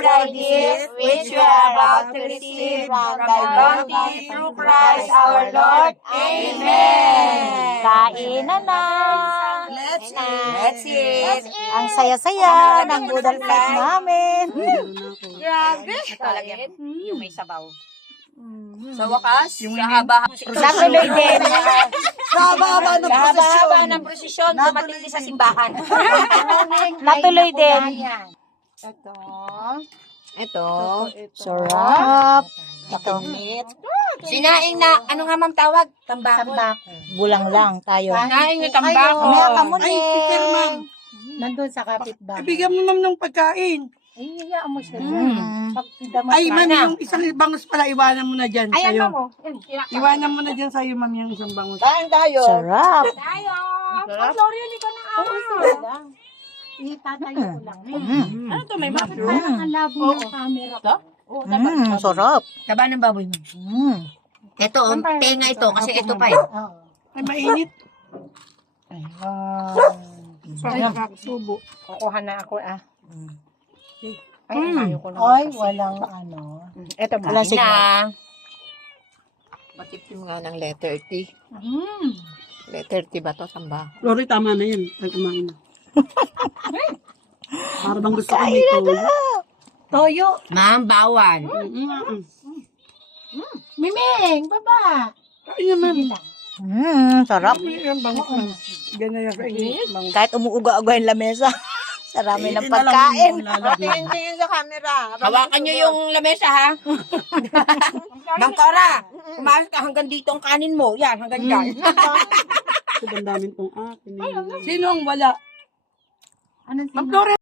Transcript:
know thy gifts which we are about to receive from thy bounty through Christ our Lord. Amen. Kain na. Let's eat. Ang saya-saya ng Budal Fest namin. Grabe. Talagyan yung may sabaw. Sa wakas, sa haba. Natuloy din. Sa haba ng prosesyon, dumating din sa simbahan. Natuloy din. Ito. Sarap. Ito. Sinaing na, ano nga ma'am tawag? Tambako. Bulang lang tayo. Sinaing na tambako. Mamaya ka muna. Ay, sister ma'am. Nandun sa kapitbahay. Ibigyan mo ma'am ng pagkain. Ay, hayaan mo siya. Pagdamas Ay, ma'am, na. yung isang bangus pala, iwanan mo na dyan Ayan sa'yo. mo. Iwanan mo na dyan sa'yo, ma'am, yung isang bangus. Kain tayo. Sarap. Tayo. Sarap. Sorry, hindi ko na Itatayo ko lang. Ano to, may mushroom? Parang ang labo ng camera ko. Sarap. Taba ng baboy mo. Ito, tenga ito, kasi ito pa eh. Ay, mainit. Sarap. Subo. Kukuha na ako Ay, Mm. ayaw ko lang. Ay, walang ano. Ito ba? Wala signal. Na. Matipim nga ng letter T. Mm. Letter T ba to? Tamba. Lori, tama na yan. Ay, kumain na. Para bang gusto ko may toyo. Toyo. Ma'am, bawal. Miming, baba. Kain na, ma'am. Sarap. Yung bangus, ma'am. Ganyan yung kainit. Bangus. Kahit umuuga-uga yung lamesa. Sarami ng pagkain. Tingin sa camera. Hawakan nyo yung lamesa, ha? Ma'am Cora, kumakas ka hanggang dito ang kanin mo. Yan, hanggang dyan. Sobrang daming pong akin. Sino ang wala? Anong Ma'am Flores.